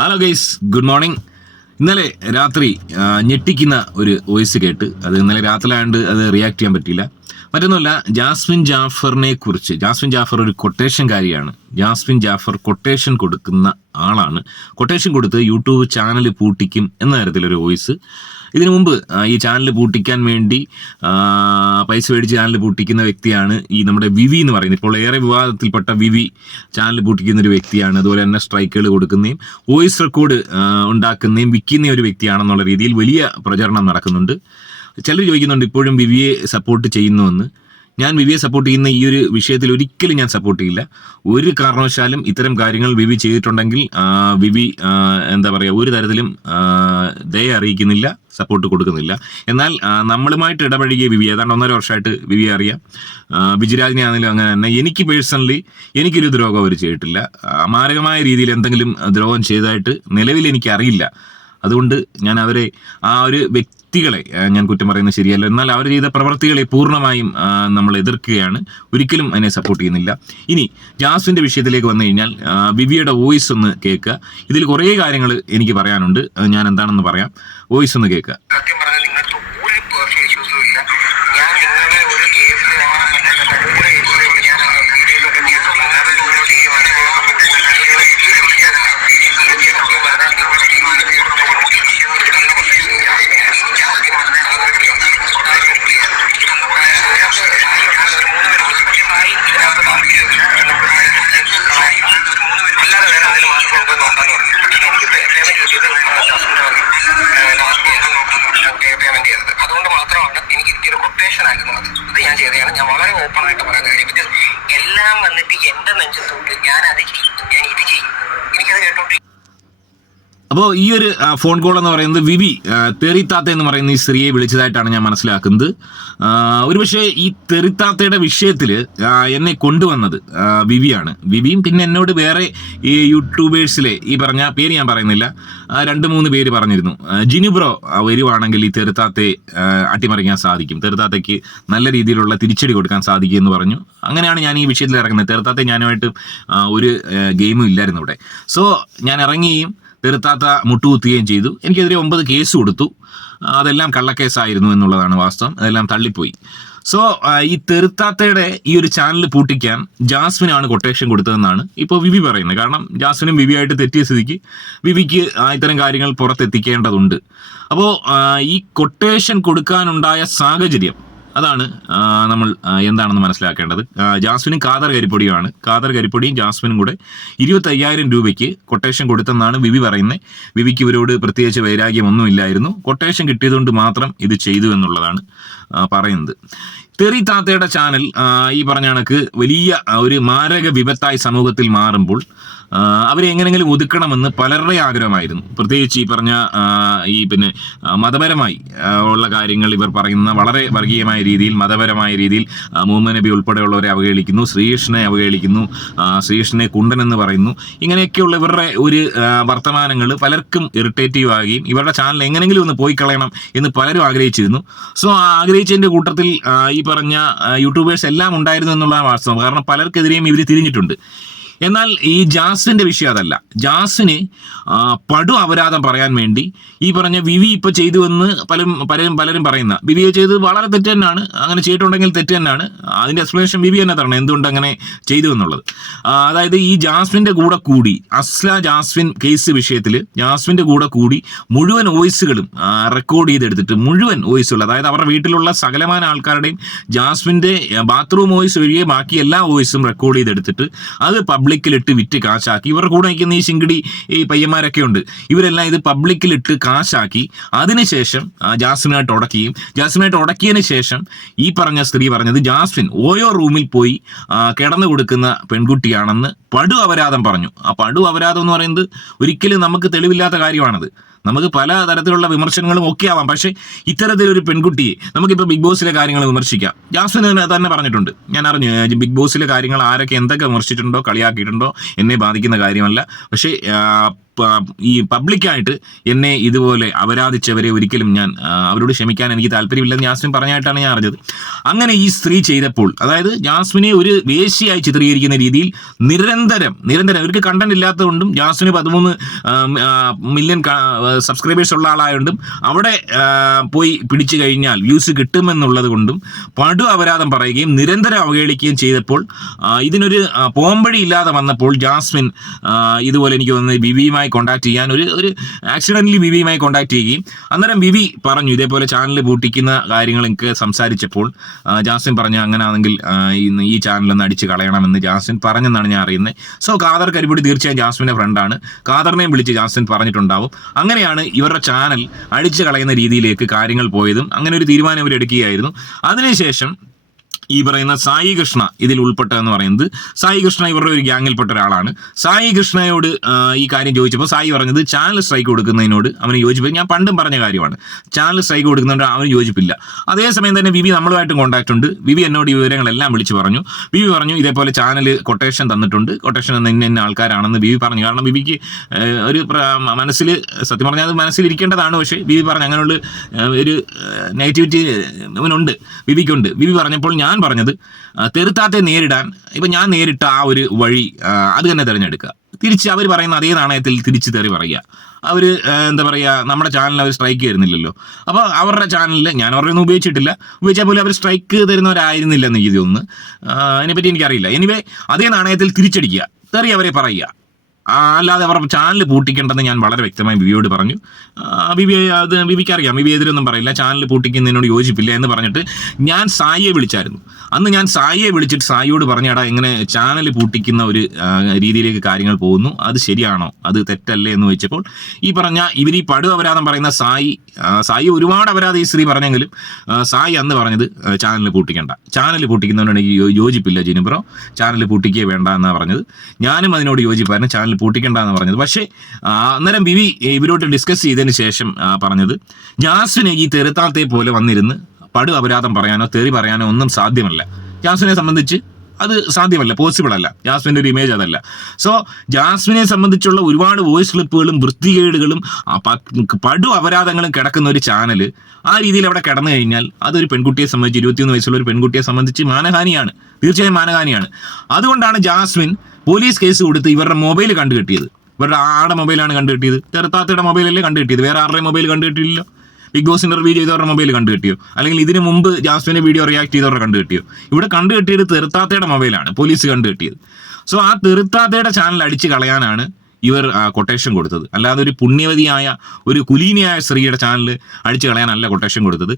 Hello guys good morning ഇന്നലെ രാത്രി ഞെട്ടിക്കുന്ന ഒരു വോയിസ് കേട്ട് അത് ഇന്നലെ രാത്രി ആയതുകൊണ്ട് അത് റിയാക്ട് ചെയ്യാൻ പറ്റിയില്ല. മറ്റൊന്നുമല്ല ജാസ്മിൻ ജാഫറിനെ കുറിച്ച്. ജാസ്മിൻ ജാഫർ ഒരു കൊട്ടേഷൻകാരിയാണ് ജാസ്മിൻ ജാഫർ കൊട്ടേഷൻ കൊടുക്കുന്ന ആളാണ്. കൊട്ടേഷൻ കൊടുത്ത് യൂട്യൂബ് ചാനൽ പൂട്ടിക്കും എന്ന തരത്തിലൊരു വോയിസ് ഇതിനു മുമ്പ് ഈ ചാനൽ പൂട്ടിക്കാൻ വേണ്ടി പൈസ മേടിച്ച് ചാനൽ പൂട്ടിക്കുന്ന വ്യക്തിയാണ് ഈ നമ്മുടെ വിവി എന്ന് പറയുന്നത്. ഇപ്പോൾ ഏറെ വിവാദത്തിൽപ്പെട്ട വിവി ചാനൽ പൂട്ടിക്കുന്ന ഒരു വ്യക്തിയാണ്. അതുപോലെ തന്നെ സ്ട്രൈക്കുകൾ കൊടുക്കുന്നതും വോയിസ് റെക്കോർഡ് ഉണ്ടാക്കുന്നതും വിൽക്കുന്ന ഒരു വ്യക്തിയാണെന്നുള്ള രീതിയിൽ വലിയ പ്രചരണം നടക്കുന്നുണ്ട്. ചിലർ ചോദിക്കുന്നുണ്ട് ഇപ്പോഴും വിവിയെ സപ്പോർട്ട് ചെയ്യുന്നുവെന്ന്. ഞാൻ വിവിയെ സപ്പോർട്ട് ചെയ്യുന്ന ഈ ഒരു വിഷയത്തിൽ ഒരിക്കലും ഞാൻ സപ്പോർട്ട് ചെയ്യില്ല. ഒരു കാരണവശാലും ഇത്തരം കാര്യങ്ങൾ വിവി ചെയ്തിട്ടുണ്ടെങ്കിൽ വിവി എന്താ പറയുക ഒരു തരത്തിലും ദയ അറിയിക്കുന്നില്ല സപ്പോർട്ട് കൊടുക്കുന്നില്ല. എന്നാൽ നമ്മളുമായിട്ട് ഇടപഴകിയ വിവി ഏതാണ്ട് ഒന്നര വർഷമായിട്ട് വിവി അറിയാം. ആ, വിജിരാജിനെ ആണെങ്കിലും അങ്ങനെ തന്നെ എനിക്ക് പേഴ്സണലി എനിക്കൊരു ദ്രോഹം അവർ ചെയ്തിട്ടില്ല. മാരകമായ രീതിയിൽ എന്തെങ്കിലും ദ്രോഹം ചെയ്തതായിട്ട് നിലവിൽ എനിക്ക് അറിയില്ല അതുകൊണ്ട് ഞാൻ അവരെ ആ ഒരു വ്യക്തികളെ ഞാൻ കുറ്റം പറയുന്നത് ശരിയല്ല. എന്നാൽ അവർ ചെയ്ത പ്രവൃത്തികളെ പൂർണമായും നമ്മൾ എതിർക്കുകയാണ്. ഒരിക്കലും അതിനെ സപ്പോർട്ട് ചെയ്യുന്നില്ല. ഇനി ജാസുവിന്റെ വിഷയത്തിലേക്ക് വന്നു കഴിഞ്ഞാൽ വിവിയുടെ വോയിസ് ഒന്ന് കേൾക്കുക. ഇതിൽ കുറേ കാര്യങ്ങൾ എനിക്ക് പറയാനുണ്ട്. ഞാൻ എന്താണെന്ന് പറയാം. വോയിസ് ഒന്ന് കേൾക്കുക. en YouTube. അപ്പോൾ ഈ ഒരു ഫോൺ കോൾ എന്ന് പറയുന്നത് വിവി തെറിത്താത്ത എന്ന് പറയുന്ന ഈ സ്ത്രീയെ വിളിച്ചതായിട്ടാണ് ഞാൻ മനസ്സിലാക്കുന്നത്. ഒരു ഒരുപക്ഷെ ഈ തെറിത്താത്തയുടെ വിഷയത്തിൽ എന്നെ കൊണ്ടുവന്നത് വിവിയാണ്. വിവിയും പിന്നെ എന്നോട് വേറെ ഈ യൂട്യൂബേഴ്സിലെ ഈ പറഞ്ഞ പേര് ഞാൻ പറയുന്നില്ല രണ്ട് മൂന്ന് പേര് പറഞ്ഞിരുന്നു. ജിനുബ്രോ വരുവാണെങ്കിൽ ഈ തെറിത്താത്തെ അട്ടിമറിക്കാൻ സാധിക്കും. തെറിത്താത്തയ്ക്ക് നല്ല രീതിയിലുള്ള തിരിച്ചടി കൊടുക്കാൻ സാധിക്കും എന്ന് പറഞ്ഞു. അങ്ങനെയാണ് ഞാൻ ഈ വിഷയത്തിൽ ഇറങ്ങുന്നത്. തെറുത്താത്തെ ഞാനുമായിട്ട് ഒരു ഗെയിമും ഇല്ലായിരുന്നു ഇവിടെ. സോ ഞാൻ ഇറങ്ങുകയും തെറുത്താത്ത മുട്ടുകുത്തുകയും ചെയ്തു. എനിക്കെതിരെ ഒമ്പത് കേസ് കൊടുത്തു. അതെല്ലാം കള്ളക്കേസായിരുന്നു എന്നുള്ളതാണ് വാസ്തവം. അതെല്ലാം തള്ളിപ്പോയി. സോ ഈ തെറുത്താത്തയുടെ ഈ ഒരു ചാനൽ പൂട്ടിക്കാൻ ജാസ്മിനാണ് കൊട്ടേഷൻ കൊടുത്തതെന്നാണ് ഇപ്പോൾ വിവി പറയുന്നത്. കാരണം ജാസ്മിനും വിവിയായിട്ട് തെറ്റിയ സ്ഥിതിക്ക് വിവിക്ക് ഇത്തരം കാര്യങ്ങൾ പുറത്തെത്തിക്കേണ്ടതുണ്ട്. അപ്പോൾ ഈ കൊട്ടേഷൻ കൊടുക്കാനുണ്ടായ സാഹചര്യം അതാണ് നമ്മൾ എന്താണെന്ന് മനസ്സിലാക്കേണ്ടത്. ജാസ്മിനും കാതർ കരിപ്പൊടിയുമാണ്. കാതർ കരിപ്പൊടിയും ജാസ്മിനും കൂടെ ഇരുപത്തയ്യായിരം രൂപയ്ക്ക് കൊട്ടേഷൻ കൊടുത്തെന്നാണ് വിവി പറയുന്നത് വിവിക്ക് ഇവരോട് പ്രത്യേകിച്ച് വൈരാഗ്യമൊന്നുമില്ലായിരുന്നു. കൊട്ടേഷൻ കിട്ടിയതുകൊണ്ട് മാത്രം ഇത് ചെയ്തു എന്നുള്ളതാണ് പറയുന്നത്. തെറി താത്തയുടെ ചാനൽ ഈ പറഞ്ഞ കണക്ക് വലിയ ഒരു മാരക വിപത്തായി സമൂഹത്തിൽ മാറുമ്പോൾ അവരെ എങ്ങനെങ്കിലും ഒതുക്കണമെന്ന് പലരുടെ ആഗ്രഹമായിരുന്നു. പ്രത്യേകിച്ച് ഈ പറഞ്ഞ ഈ പിന്നെ മതപരമായി ഉള്ള കാര്യങ്ങൾ ഇവർ പറയുന്ന വളരെ വർഗീയമായ രീതിയിൽ മതപരമായ രീതിയിൽ മുഹമ്മദ് നബി ഉൾപ്പെടെയുള്ളവരെ അവഹേളിക്കുന്നു ശ്രീകൃഷ്ണനെ അവഹേളിക്കുന്നു ശ്രീകൃഷ്ണനെ കുണ്ടൻ എന്ന് പറയുന്നു. ഇങ്ങനെയൊക്കെയുള്ള ഇവരുടെ ഒരു വർത്തമാനങ്ങൾ പലർക്കും ഇറിറ്റേറ്റീവ് ആകുകയും ഇവരുടെ ചാനൽ എങ്ങനെങ്കിലും ഒന്ന് പോയി കളയണം എന്ന് പലരും ആഗ്രഹിച്ചിരുന്നു. സോ ആഗ്രഹിച്ചതിന്റെ കൂട്ടത്തിൽ ഈ പറഞ്ഞ യൂട്യൂബേഴ്സ് എല്ലാം ഉണ്ടായിരുന്നു എന്നുള്ളതാണ് വാസ്തവം. കാരണം പലർക്കെതിരെയും ഇവർ തിരിഞ്ഞിട്ടുണ്ട്. എന്നാൽ ഈ ജാസിന്റെ വിഷയം അതല്ല. ജാസിന് പടു അപരാധം പറയാൻ വേണ്ടി ഈ പറഞ്ഞ വിവി ഇപ്പൊ ചെയ്തു എന്ന് പലരും പലരും പലരും പറയുന്ന വിവിയെ ചെയ്തത് വളരെ തെറ്റ് തന്നെയാണ് അങ്ങനെ ചെയ്തിട്ടുണ്ടെങ്കിൽ തെറ്റ് തന്നെയാണ്. അതിന്റെ എക്സ്പ്ലനേഷൻ വിവി തന്നെ തരണം എന്തുകൊണ്ട് അങ്ങനെ ചെയ്തു എന്നുള്ളത്. അതായത് ഈ ജാസ്മിന്റെ കൂടെ കൂടി അസ്ല ജാസ്മിൻ കേസ് വിഷയത്തിൽ ജാസ്മിന്റെ കൂടെ കൂടി മുഴുവൻ വോയിസുകളും റെക്കോർഡ് ചെയ്തെടുത്തിട്ട് മുഴുവൻ വോയിസുകൾ അതായത് അവരുടെ വീട്ടിലുള്ള സകലമാന ആൾക്കാരുടെയും ജാസ്മിന്റെ ബാത്റൂം വോയിസ് ഒഴികെ ബാക്കി എല്ലാ വോയിസും റെക്കോർഡ് ചെയ്തെടുത്തിട്ട് അത് പബ്ലിക്കിലിട്ട് വിറ്റ് കാശാക്കി. ഇവരുടെ കൂടെ നിൽക്കുന്ന ഈ ശിങ്കിടി ഈ പയ്യന്മാരൊക്കെ ഉണ്ട്. ഇവരെല്ലാം ഇത് പബ്ലിക്കിലിട്ട് കാശാക്കി. അതിനുശേഷം ജാസ്മിനായിട്ട് ഉടക്കുകയും ജാസ്മിനായിട്ട് ഉടക്കിയതിന് ശേഷം ഈ പറഞ്ഞ സ്ത്രീ പറഞ്ഞത് ജാസ്മിൻ ഓരോ റൂമിൽ പോയി കിടന്നു കൊടുക്കുന്ന പെൺകുട്ടിയാണെന്ന് പടു അപരാധം പറഞ്ഞു. ആ പടു അപരാധം എന്ന് പറയുന്നത് ഒരിക്കലും നമുക്ക് തെളിവില്ലാത്ത കാര്യമാണത്. നമുക്ക് പല തരത്തിലുള്ള വിമർശനങ്ങളും ഒക്കെ ആവാം. പക്ഷേ ഇത്തരത്തിലൊരു പെൺകുട്ടിയെ നമുക്കിപ്പോൾ ബിഗ് ബോസിലെ കാര്യങ്ങൾ വിമർശിക്കാം. ജാസ്മിൻ തന്നെ പറഞ്ഞിട്ടുണ്ട്. ഞാൻ അറിഞ്ഞു ബിഗ് ബോസിലെ കാര്യങ്ങൾ ആരൊക്കെ എന്തൊക്കെ വിമർശിച്ചിട്ടുണ്ടോ കളിയാക്കിയിട്ടുണ്ടോ എന്നെ ബാധിക്കുന്ന കാര്യമല്ല. പക്ഷേ ഈ പബ്ലിക്കായിട്ട് എന്നെ ഇതുപോലെ അപരാധിച്ചവരെ ഒരിക്കലും ഞാൻ അവരോട് ക്ഷമിക്കാൻ എനിക്ക് താല്പര്യമില്ലെന്ന് ജാസ്മിൻ പറഞ്ഞായിട്ടാണ് ഞാൻ അറിഞ്ഞത്. അങ്ങനെ ഈ സ്ത്രീ ചെയ്തപ്പോൾ അതായത് ജാസ്മിനെ ഒരു വേശിയായി ചിത്രീകരിക്കുന്ന രീതിയിൽ നിരന്തരം നിരന്തരം അവർക്ക് കണ്ടന്റ് ഇല്ലാത്തതുകൊണ്ടും ജാസ്മിന് പതിമൂന്ന് മില്യൺ സബ്സ്ക്രൈബേഴ്സ് ഉള്ള ആളായതുകൊണ്ടും അവിടെ പോയി പിടിച്ചു കഴിഞ്ഞാൽ വ്യൂസ് കിട്ടുമെന്നുള്ളത് കൊണ്ടും പടു അപരാധം പറയുകയും നിരന്തരം അവഹേളിക്കുകയും ചെയ്തപ്പോൾ ഇതിനൊരു പോംവഴി ഇല്ലാതെ വന്നപ്പോൾ ജാസ്മിൻ ഇതുപോലെ എനിക്ക് തോന്നുന്നത് വിവിയുമായി കോൺടാക്ട് ചെയ്യാൻ ഒരു ഒരു ആക്സിഡന്റലി വിവിയുമായി കോൺടാക്ട് ചെയ്യുകയും അന്നേരം വിവി പറഞ്ഞു ഇതേപോലെ ചാനൽ പൂട്ടിക്കുന്ന കാര്യങ്ങളൊക്കെ സംസാരിച്ചപ്പോൾ ജാസിൻ പറഞ്ഞു അങ്ങനെയാണെങ്കിൽ ഇന്ന് ഈ ചാനലൊന്ന് അടിച്ച് കളയണമെന്ന് ജാസ്മിൻ പറഞ്ഞെന്നാണ് ഞാൻ അറിയുന്നത് സോ ഖാദർ കരിപ്പൊടി തീർച്ചയായും ജാസ്മിന്റെ ഫ്രണ്ടാണ് ഖാദറിനെയും വിളിച്ച് ജാസ്മിൻ പറഞ്ഞിട്ടുണ്ടാവും. അങ്ങനെയാണ് ഇവരുടെ ചാനൽ അടിച്ചു കളയുന്ന രീതിയിലേക്ക് കാര്യങ്ങൾ പോയതും അങ്ങനെ ഒരു തീരുമാനം ഇവർ എടുക്കുകയായിരുന്നു. അതിനുശേഷം ഈ പറയുന്ന സായി കൃഷ്ണ ഇതിൽ ഉൾപ്പെട്ട എന്ന് പറയുന്നത്. സായി കൃഷ്ണ ഇവരുടെ ഒരു ഗ്യാങ്ങിൽപ്പെട്ട ഒരാളാണ്. സായി കൃഷ്ണയോട് ഈ കാര്യം ചോദിച്ചപ്പോൾ സായി പറഞ്ഞത് ചാനൽ സ്ട്രൈക്ക് കൊടുക്കുന്നതിനോട് അവന് യോജിപ്പില്ല. ഞാൻ പണ്ടും പറഞ്ഞ കാര്യമാണ്. ചാനൽ സ്ട്രൈക്ക് കൊടുക്കുന്നതിനോട് അവന് യോജിപ്പില്ല. അതേസമയം തന്നെ വിവി നമ്മളുമായിട്ടും കോൺടാക്ട് ഉണ്ട്. വിവി എന്നോട് ഈ വിവരങ്ങളെല്ലാം വിളിച്ചു പറഞ്ഞു. വിവി പറഞ്ഞു ഇതേപോലെ ചാനൽ കൊട്ടേഷൻ തന്നിട്ടുണ്ട്. കൊട്ടേഷൻ എന്ന ഇന്ന ആൾക്കാരാണെന്ന് വിവി പറഞ്ഞു. കാരണം വിവിക്ക് ഒരു മനസ്സിൽ സത്യം പറഞ്ഞാൽ അത് മനസ്സിലിരിക്കേണ്ടതാണ്. പക്ഷേ വിവി പറഞ്ഞു അങ്ങനെയുള്ള ഒരു നെഗറ്റിവിറ്റി അവനുണ്ട്. വിവിക്കുണ്ട്. വിവി പറഞ്ഞപ്പോൾ ഞാൻ പറഞ്ഞത് ആ, തെറുത്താത്തെ നേരിടാൻ ഇപ്പം ഞാൻ നേരിട്ട ആ ഒരു വഴി അത് തന്നെ തിരഞ്ഞെടുക്കുക. തിരിച്ച് അവർ പറയുന്ന അതേ നാണയത്തിൽ തിരിച്ച് തെറി പറയുക. അവർ എന്താ പറയുക നമ്മുടെ ചാനലിൽ അവർ സ്ട്രൈക്ക് തരുന്നില്ലല്ലോ അപ്പോൾ അവരുടെ ചാനലിൽ ഞാൻ അവരുടെ ഒന്നും ഉപയോഗിച്ചിട്ടില്ല. ഉപയോഗിച്ചാൽ പോലും അവർ സ്ട്രൈക്ക് തരുന്നവരായിരുന്നില്ല എന്ന് എനിക്ക് തോന്നുന്നു. അതിനെപ്പറ്റി എനിക്കറിയില്ല. എനിവേ അതേ നാണയത്തിൽ തിരിച്ചടിക്കുക. തെറി അവരെ പറയുക. അല്ലാതെ അവർ ചാനൽ പൂട്ടിക്കേണ്ടെന്ന് ഞാൻ വളരെ വ്യക്തമായി ബിബിയോട് പറഞ്ഞു. ബിബി അത് ബിബിക്ക് അറിയാം. ബിബി എതിരൊന്നും പറയില്ല. ചാനൽ പൂട്ടിക്കുന്നതിനോട് യോജിപ്പില്ല എന്ന് പറഞ്ഞിട്ട് ഞാൻ സായിയെ വിളിച്ചായിരുന്നു. അന്ന് ഞാൻ സായിയെ വിളിച്ചിട്ട് സായിയോട് പറഞ്ഞടാ ഇങ്ങനെ ചാനൽ പൂട്ടിക്കുന്ന ഒരു രീതിയിലേക്ക് കാര്യങ്ങൾ പോകുന്നു. അത് ശരിയാണോ? അത് തെറ്റല്ലേ? എന്ന് വെച്ചപ്പോൾ ഈ പറഞ്ഞ ഇവർ ഈ പടു അപരാധം പറയുന്ന സായി സായി ഒരുപാട് അപരാധം ഈ സ്ത്രീ പറഞ്ഞെങ്കിലും സായി അന്ന് പറഞ്ഞത് ചാനൽ പൂട്ടിക്കേണ്ട. ചാനൽ പൂട്ടിക്കുന്നതിനോട് യോജിപ്പില്ല ജിനുബ്രോ. ചാനൽ പൂട്ടിക്കേ വേണ്ട എന്നാണ് പറഞ്ഞത്. ഞാനും അതിനോട് യോജിപ്പായിരുന്നു. ചാനൽ പൂട്ടിക്കണ്ട എന്ന് പറഞ്ഞത്. പക്ഷേ അന്നേരം വിവി ഇവരോട്ട് ഡിസ്കസ് ചെയ്തതിന് ശേഷം പറഞ്ഞത് ജാസ്വിനെ ഈ തെരുത്താത്തെ പോലെ വന്നിരുന്ന് പടു അപരാധം പറയാനോ തെറി പറയാനോ ഒന്നും സാധ്യമല്ല. ജാസ്വിനെ സംബന്ധിച്ച് അത് സാധ്യമല്ല പോസിബിൾ അല്ല. ജാസ്മിന്റെ ഒരു ഇമേജ് അതല്ല. സോ ജാസ്മിനെ സംബന്ധിച്ചുള്ള ഒരുപാട് വോയിസ് ക്ലിപ്പുകളും വൃത്തികേടുകളും പടു അപരാധങ്ങളും കിടക്കുന്ന ഒരു ചാനൽ ആ രീതിയിൽ അവിടെ കിടന്നു കഴിഞ്ഞാൽ അതൊരു പെൺകുട്ടിയെ സംബന്ധിച്ച് ഇരുപത്തിയൊന്ന് വയസ്സുള്ള ഒരു പെൺകുട്ടിയെ സംബന്ധിച്ച് മാനഹാനിയാണ്. തീർച്ചയായും മാനഹാനിയാണ്. അതുകൊണ്ടാണ് ജാസ്മിൻ പോലീസ് കേസ് കൊടുത്ത് ഇവരുടെ മൊബൈൽ കണ്ടുകെട്ടിയത്. ഇവരുടെ ആടെ മൊബൈലാണ് കണ്ടുകെട്ടിയത്? തെറുത്താത്തയുടെ മൊബൈലല്ലേ കണ്ടുകെട്ടിയത്? വേറെ ആരുടെ മൊബൈൽ കണ്ടുകിട്ടില്ലല്ലോ ബിഗ് ബോസിന്റെ വീഡിയോ ചെയ്തവരുടെ മൊബൈൽ കണ്ടു കിട്ടിയോ? അല്ലെങ്കിൽ ഇതിന് മുമ്പ് ജാസ്മിന്റെ വീഡിയോ റിയാക്ട് ചെയ്തവരുടെ കണ്ടു കിട്ടിയോ? ഇവിടെ കണ്ടു കിട്ടിയത് തെറുത്താത്തയുടെ മൊബൈലാണ് പോലീസ് കണ്ടു കിട്ടിയത്. സോ ആ തെറുത്താത്തയുടെ ചാനൽ അടിച്ച് കളയാനാണ് ഇവർ കൊട്ടേഷൻ കൊടുത്തത്. അല്ലാതെ ഒരു പുണ്യവതിയായ ഒരു കുലീനിയായ സ്ത്രീയുടെ ചാനൽ അടിച്ചു കളയാനല്ല കൊട്ടേഷൻ കൊടുത്തത്.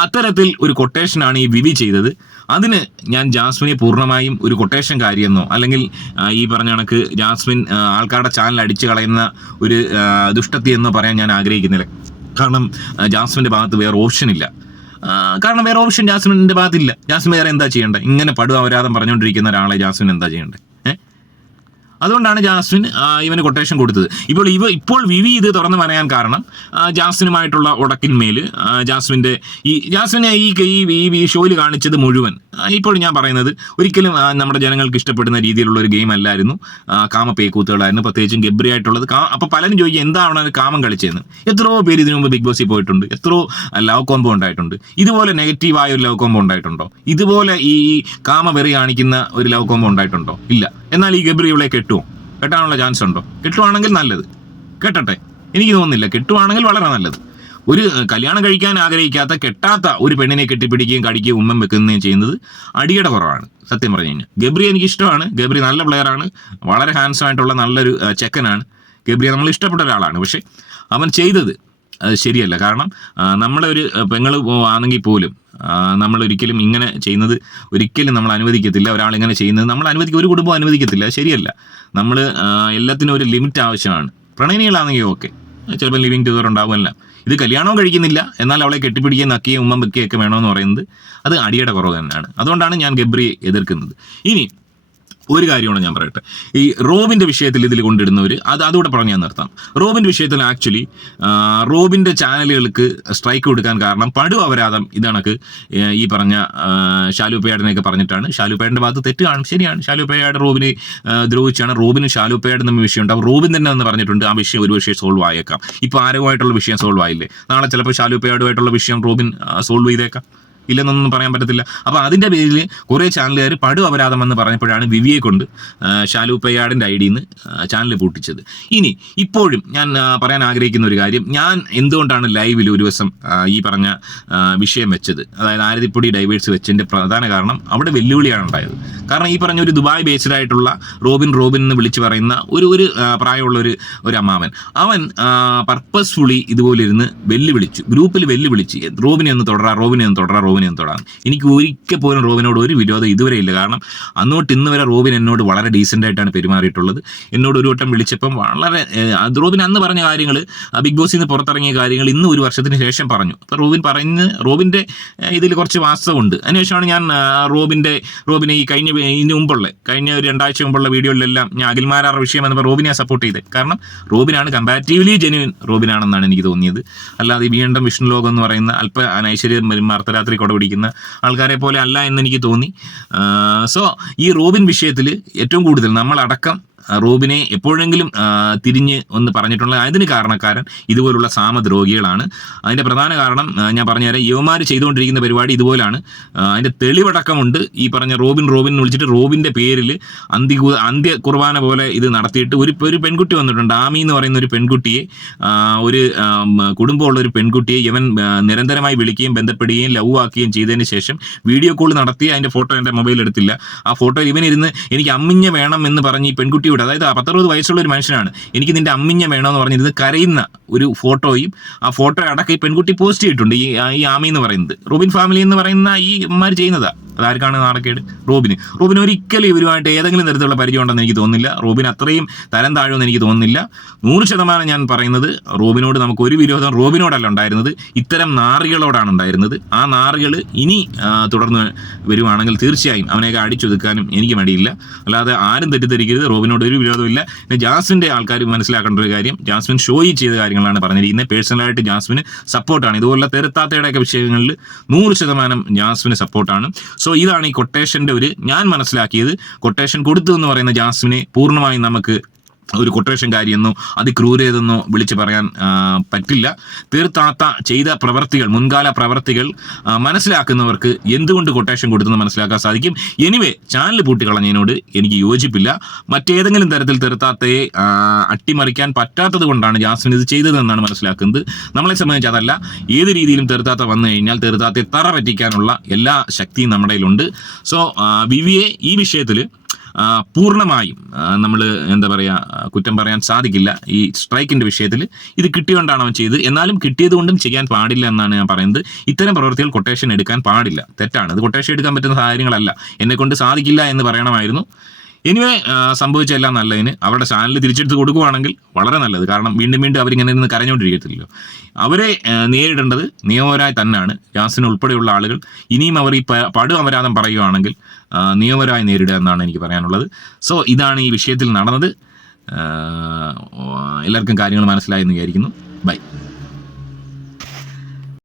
അത്തരത്തിൽ ഒരു കൊട്ടേഷനാണ് ഈ വിവി ചെയ്തത്. അതിന് ഞാൻ ജാസ്മിനെ പൂർണമായും ഒരു കൊട്ടേഷൻ കാര്യമെന്നോ അല്ലെങ്കിൽ ഈ പറഞ്ഞ കണക്ക് ജാസ്മിൻ ആൾക്കാരുടെ ചാനൽ അടിച്ചു കളയുന്ന ഒരു ദുഷ്ടത്തി എന്നോ പറയാൻ ഞാൻ ആഗ്രഹിക്കുന്നില്ല. കാരണം ജാസ്മിന്റെ ഭാഗത്ത് വേറെ ഓപ്ഷൻ ഇല്ല. കാരണം വേറെ ഓപ്ഷൻ ജാസ്മിന്റെ ഭാഗത്തില്ല. ജാസ്മിൻ വേറെ എന്താ ചെയ്യേണ്ടത് ഇങ്ങനെ പടു അപരാധം പറഞ്ഞുകൊണ്ടിരിക്കുന്ന ഒരാളെ ജാസ്മിൻ എന്താ ചെയ്യേണ്ടത് അതുകൊണ്ടാണ് ജാസ്മിൻ ഇവന് കൊട്ടേഷൻ കൊടുത്തത്. ഇപ്പോൾ ഇവ ഇപ്പോൾ വിവി ഇത് തുറന്നു പറയാൻ കാരണം ജാസ്മിനുമായിട്ടുള്ള ഉടക്കിന്മേൽ ജാസ്മിന്റെ ഈ ജാസ്മിനെ ഈ ഈ ഈ- ഷോയിൽ കാണിച്ചത് മുഴുവൻ. ഇപ്പോൾ ഞാൻ പറയുന്നത് ഒരിക്കലും നമ്മുടെ ജനങ്ങൾക്ക് ഇഷ്ടപ്പെടുന്ന രീതിയിലുള്ള ഒരു ഗെയിം അല്ലായിരുന്നു. കാമ പേക്കൂത്തുകളായിരുന്നു. പ്രത്യേകിച്ചും ഗബ്രി ആയിട്ടുള്ളത് അപ്പോൾ പലരും ചോദിക്കും എന്താണ് കാമം കളിച്ചതെന്ന്? എത്രയോ പേര് ഇതിനു മുമ്പ് ബിഗ് ബോസിൽ പോയിട്ടുണ്ട്. എത്രയോ ലവ് കോംബോ ഉണ്ടായിട്ടുണ്ട്. ഇതുപോലെ നെഗറ്റീവായ ഒരു ലവ് കോംബോ ഉണ്ടായിട്ടുണ്ടോ? ഇതുപോലെ ഈ കാമ വെറി കാണിക്കുന്ന ഒരു ലവ് കോംബോ ഉണ്ടായിട്ടുണ്ടോ? ഇല്ല. എന്നാൽ ഈ ഗബ്രി ഇവളെ കെട്ടുമോ കെട്ടാനുള്ള ചാൻസ് ഉണ്ടോ? കെട്ടുവാണെങ്കിൽ നല്ലത്. കെട്ടട്ടെ. എനിക്ക് തോന്നുന്നില്ല. കെട്ടുവാണെങ്കിൽ വളരെ നല്ലത്. ഒരു കല്യാണം കഴിക്കാൻ ആഗ്രഹിക്കാത്ത കെട്ടാത്ത ഒരു പെണ്ണിനെ കെട്ടിപ്പിടിക്കുകയും കടിക്കുകയും ഉമ്മം വെക്കുന്നതും ചെയ്യുന്നത് അടിയുടെ കുറവാണ്. സത്യം പറഞ്ഞു കഴിഞ്ഞാൽ. ഗബ്രി എനിക്ക് ഇഷ്ടമാണ്. ഗബ്രി നല്ല പ്ലെയറാണ് വളരെ ഹാൻസം ആയിട്ടുള്ള നല്ലൊരു ചെക്കനാണ്. ഗബ്രിയെ നമ്മൾ ഇഷ്ടപ്പെട്ട ഒരാളാണ്. പക്ഷേ അവൻ ചെയ്തത് അത് ശരിയല്ല. കാരണം നമ്മളെ ഒരു പെങ്ങൾ ആണെങ്കിൽ പോലും നമ്മൾ ഒരിക്കലും ഇങ്ങനെ ചെയ്യുന്നത് ഒരിക്കലും നമ്മൾ അനുവദിക്കത്തില്ല. ഒരാൾ ഇങ്ങനെ ചെയ്യുന്നത് നമ്മൾ അനുവദിക്കുക ഒരു കുടുംബം അനുവദിക്കത്തില്ല. ശരിയല്ല. നമ്മൾ എല്ലാത്തിനും ഒരു ലിമിറ്റ് ആവശ്യമാണ്. പ്രണയിനികളാണെങ്കിൽ ഓക്കെ. ചിലപ്പോൾ ലിവിങ് ടുഗർ ഉണ്ടാവുമല്ല ഇത് കല്യാണവും കഴിക്കുന്നില്ല. എന്നാൽ അവളെ കെട്ടിപ്പിടിക്കുകയും നക്കിയും ഉമ്മം വെക്കുകയൊക്കെ വേണമെന്ന് പറയുന്നത് അത് അടിയുടെ കുറവ് തന്നെയാണ്. അതുകൊണ്ടാണ് ഞാൻ ഗബ്രിയെ എതിർക്കുന്നത്. ഇനി ഒരു കാര്യമാണ് ഞാൻ പറയട്ടെ. ഈ റോബിന്റെ വിഷയത്തിൽ ഇതിൽ കൊണ്ടിടുന്നവർ അത് അതുകൂടെ പറഞ്ഞ് ഞാൻ നിർത്താം. റോബിന്റെ വിഷയത്തിൽ ആക്ച്വലി റോബിന്റെ ചാനലുകൾക്ക് സ്ട്രൈക്ക് കൊടുക്കാൻ കാരണം പടു അപരാധം ഇതണക്ക് ഈ പറഞ്ഞ ഷാലുപ്പയാടിനെയൊക്കെ പറഞ്ഞിട്ടാണ്. ഷാലുപ്പയാടിന്റെ ഭാഗത്ത് തെറ്റുകാണ് കാണും. ശരിയാണ്. ഷാലുപ്പയാട് റോബിനെ ദ്രോഹിച്ചാണ്. റോബിനും ഷാലുപ്പയാട് തമ്മിൽ വിഷയം ഉണ്ടാവും റോബിൻ തന്നെ എന്ന് പറഞ്ഞിട്ടുണ്ട് ആ വിഷയം ഒരു വിഷയം സോൾവ് ആയേക്കാം. ഇപ്പോൾ ആരോഗ്യമായിട്ടുള്ള വിഷയം സോൾവ് ആയില്ലേ? നാളെ ചിലപ്പോൾ ഷാലുപ്പയാടുമായിട്ടുള്ള വിഷയം റോബിൻ സോൾവ് ചെയ്തേക്കാം. ഇല്ലെന്നൊന്നും പറയാൻ പറ്റത്തില്ല. അപ്പോൾ അതിന്റെ പേരിൽ കുറേ ചാനലുകാർ പടു അപരാധം എന്ന് പറഞ്ഞപ്പോഴാണ് വിവിയെ കൊണ്ട് ഷാലു പയ്യാടിന്റെ ഐ ഡിന്ന് ചാനൽ പൂട്ടിച്ചത്. ഇനി ഇപ്പോഴും ഞാൻ പറയാൻ ആഗ്രഹിക്കുന്ന ഒരു കാര്യം ഞാൻ എന്തുകൊണ്ടാണ് ലൈവിൽ ഒരു ദിവസം ഈ പറഞ്ഞ വിഷയം വെച്ചത്? അതായത് ആരതിപ്പൊടി ഡൈവേഴ്സ് വെച്ചതിന്റെ പ്രധാന കാരണം അവിടെ വെല്ലുവിളിയാണ് ഉണ്ടായത്. കാരണം ഈ പറഞ്ഞ ഒരു ദുബായ് ബേസ്ഡ് ആയിട്ടുള്ള റോബിൻ റോബിൻ എന്ന് വിളിച്ച് പറയുന്ന ഒരു ഒരു പ്രായമുള്ള ഒരു ഒരു അമ്മാവൻ. അവൻ പർപ്പസ്ഫുള്ളി ഇതുപോലെ ഇരുന്ന് വെല്ലുവിളിച്ചു. ഗ്രൂപ്പിൽ വെല്ലുവിളിച്ച്. റോബിനെ ഒന്ന് തുടരാ റോബിനെ ഒന്ന് തുടരാ റോബിനെ ഒന്ന് തൊടാം എനിക്ക് ഒരിക്കൽ പോലും റോബിനോട് ഒരു വിരോധം ഇതുവരെ ഇല്ല. കാരണം അന്നോട്ട് ഇന്ന് വരെ റോബിൻ എന്നോട് വളരെ ഡീസന്റ് ആയിട്ടാണ് പെരുമാറിയിട്ടുള്ളത്. എന്നോട് ഒരു വട്ടം വിളിച്ചപ്പം വളരെ റോബിൻ അന്ന് പറഞ്ഞ കാര്യങ്ങൾ ബിഗ് ബോസിൽ നിന്ന് പുറത്തിറങ്ങിയ കാര്യങ്ങൾ ഇന്ന് ഒരു വർഷത്തിന് ശേഷം പറഞ്ഞു. അപ്പോൾ റോബിൻ പറയുന്ന റോബിന്റെ ഇതിൽ കുറച്ച് വാസ്തവമുണ്ട് അതിനുശേഷമാണ് ഞാൻ റോബിന്റെ റോബിനെ ഈ കഴിഞ്ഞ ഇതിന് മുമ്പുള്ള കഴിഞ്ഞ ഒരു രണ്ടാഴ്ച മുമ്പുള്ള വീഡിയോയിലെല്ലാം ഞാൻ അഖിൽമാരാർ വിഷയം എന്നപ്പോൾ റോബിനെ സപ്പോർട്ട് ചെയ്ത്. കാരണം റോബിനാണ് കമ്പാരിറ്റീവ്ലി ജെന്യൂൻ റോബിനാണെന്നാണ് എനിക്ക് തോന്നിയത്. അല്ലാതെ വീണ്ടും വിഷ്ണു ലോകം എന്ന് പറയുന്ന അല്പ അനൈശ്വര്യം അർദ്ധരാത്രി കൊടപിടിക്കുന്ന ആൾക്കാരെ പോലെ അല്ല എന്ന് എനിക്ക് തോന്നി. സോ ഈ റോബിൻ വിഷയത്തിൽ ഏറ്റവും കൂടുതൽ നമ്മളടക്കം റോബിനെ എപ്പോഴെങ്കിലും തിരിഞ്ഞ് ഒന്ന് പറഞ്ഞിട്ടുള്ള അതിന് കാരണക്കാരൻ ഇതുപോലുള്ള സാമദ്രോഹികളാണ്. അതിന്റെ പ്രധാന കാരണം ഞാൻ പറഞ്ഞുതരാം യുവമാർ ചെയ്തുകൊണ്ടിരിക്കുന്ന പരിപാടി ഇതുപോലാണ്. അതിന്റെ തെളിവടക്കമുണ്ട്. ഈ പറഞ്ഞ റോബിൻ റോബിൻ എന്ന് വിളിച്ചിട്ട് റോബിന്റെ പേരിൽ അന്ത്യ അന്ത്യ കുർബാന പോലെ ഇത് നടത്തിയിട്ട് ഒരു ഒരു പെൺകുട്ടി വന്നിട്ടുണ്ട്. ആമി എന്ന് പറയുന്ന ഒരു പെൺകുട്ടിയെ ഒരു കുടുംബമുള്ള ഒരു പെൺകുട്ടിയെ ഇവൻ നിരന്തരമായി വിളിക്കുകയും ബന്ധപ്പെടുകയും ലവ് ആക്കുകയും ചെയ്തതിന് ശേഷം വീഡിയോ കോൾ നടത്തി അതിന്റെ ഫോട്ടോ എന്റെ മൊബൈൽ എടുത്തില്ല. ആ ഫോട്ടോയിൽ ഇവനിരുന്ന് എനിക്ക് അമ്മിഞ്ഞ വേണം എന്ന് പറഞ്ഞ് ഈ പെൺകുട്ടിയോട് അതായത് ആ പത്തറുപത് വയസ്സുള്ള ഒരു മനുഷ്യനാണ്. എനിക്ക് നിന്റെ അമ്മിഞ്ഞ വേണമെന്ന് പറഞ്ഞിരുന്നത് കരയുന്ന ഒരു ഫോട്ടോയും ആ ഫോട്ടോ അടക്കം ഈ പെൺകുട്ടി പോസ്റ്റ് ചെയ്തിട്ടുണ്ട് ഈ ഈ ആമി എന്ന് പറയുന്നത്. റൂബിൻ ഫാമിലി എന്ന് പറയുന്ന ഈ ഇമ്മാർ ചെയ്യുന്നതാ. അതാർക്കാണ് നാണക്കേട്? റോബിന്. റോബിന് ഒരിക്കലും ഇവരുമായിട്ട് ഏതെങ്കിലും തരത്തിലുള്ള പരിചയം ഉണ്ടെന്ന് എനിക്ക് തോന്നുന്നില്ല. റോബിൻ അത്രയും തരം താഴുമെന്ന് എനിക്ക് തോന്നുന്നില്ല. നൂറ് ശതമാനം ഞാൻ പറയുന്നത് റോബിനോട് നമുക്ക് ഒരു വിരോധം റോബിനോടല്ല ഉണ്ടായിരുന്നത്. ഇത്തരം നാറികളോടാണ് ഉണ്ടായിരുന്നത്. ആ നാറികൾ ഇനി തുടർന്ന് വരുവാണെങ്കിൽ തീർച്ചയായും അവനെയൊക്കെ അടിച്ചൊതുക്കാനും എനിക്ക് മടിയില്ല. അല്ലാതെ ആരും തെറ്റിദ്ധരിക്കരുത്. റോബിനോട് ഒരു വിരോധമില്ല പിന്നെ ജാസ്മിന്റെ ആൾക്കാർ മനസ്സിലാക്കേണ്ട ഒരു കാര്യം ജാസ്മിൻ ഷോയി ചെയ്ത കാര്യങ്ങളാണ് പറഞ്ഞിരിക്കുന്നത് പേഴ്സണലായിട്ട് ജാസ്മിന് സപ്പോർട്ടാണ്. ഇതുപോലെ തെരുത്താത്തയുടെയൊക്കെ വിഷയങ്ങളിൽ നൂറ് ശതമാനം ജാസ്മിന് സപ്പോർട്ടാണ്. സോ ഇതാണ് ഈ കൊട്ടേഷന്റെ ഒരു ഞാൻ മനസ്സിലാക്കിയത്. കൊട്ടേഷൻ കൊടുത്തു എന്ന് പറയുന്ന ജാസ്മിനെ പൂർണമായും നമുക്ക് ഒരു കൊട്ടേഷൻ കാര്യമെന്നോ അതിക്രൂരതെന്നോ വിളിച്ച് പറയാൻ പറ്റില്ല. തീർത്താത്ത ചെയ്ത പ്രവർത്തികൾ മുൻകാല പ്രവർത്തികൾ മനസ്സിലാക്കുന്നവർക്ക് എന്തുകൊണ്ട് കൊട്ടേഷൻ കൊടുത്തെന്ന് മനസ്സിലാക്കാൻ സാധിക്കും? എനിവേ ചാനൽ പൂട്ടിക്കളഞ്ഞതിനോട് എനിക്ക് യോജിപ്പില്ല. മറ്റേതെങ്കിലും തരത്തിൽ തീർത്താത്തയെ അട്ടിമറിക്കാൻ പറ്റാത്തത് കൊണ്ടാണ് ജാസ്മിൻ ഇത് ചെയ്തതെന്നാണ് മനസ്സിലാക്കുന്നത്. നമ്മളെ സംബന്ധിച്ച് അതല്ല. ഏത് രീതിയിലും തീർത്താത്ത വന്നു കഴിഞ്ഞാൽ തീർത്താത്തയെ തറ പറ്റിക്കാനുള്ള എല്ലാ ശക്തിയും നമ്മുടെ കയ്യിലുണ്ട്. സോ വിവിയെ ഈ വിഷയത്തിൽ പൂർണമായും നമ്മൾ എന്താ പറയുക കുറ്റം പറയാൻ സാധിക്കില്ല ഈ സ്ട്രൈക്കിന്റെ വിഷയത്തിൽ ഇത് കിട്ടിയോണ്ടാണ് അവൻ ചെയ്ത് എന്നാലും കിട്ടിയത് കൊണ്ടും ചെയ്യാൻ പാടില്ല എന്നാണ് ഞാൻ പറയുന്നത്. ഇത്തരം പ്രവൃത്തികൾ കൊട്ടേഷൻ എടുക്കാൻ പാടില്ല. തെറ്റാണ്. അത് കൊട്ടേഷൻ എടുക്കാൻ പറ്റുന്ന സാഹചര്യങ്ങളല്ല. എന്നെ കൊണ്ട് സാധിക്കില്ല എന്ന് പറയണമായിരുന്നു. എനിവേ സംഭവിച്ചെല്ലാം നല്ലതിന്. അവരുടെ ചാനൽ തിരിച്ചെടുത്ത് കൊടുക്കുവാണെങ്കിൽ വളരെ നല്ലത്. കാരണം വീണ്ടും വീണ്ടും അവരിങ്ങനെ നിന്ന് കരഞ്ഞുകൊണ്ടിരിക്കത്തില്ലല്ലോ. അവരെ നേരിടേണ്ടത് നിയമപരമായി തന്നെയാണ് ജാസിന് ഉൾപ്പെടെയുള്ള ആളുകൾ. ഇനിയും അവർ ഈ പടു അപരാധം പറയുകയാണെങ്കിൽ നിയമപരമായി നേരിടുക എന്നാണ് എനിക്ക് പറയാനുള്ളത്. സോ ഇതാണ് ഈ വിഷയത്തിൽ നടന്നത്. എല്ലാവർക്കും കാര്യങ്ങൾ മനസ്സിലായെന്ന് വിചാരിക്കുന്നു.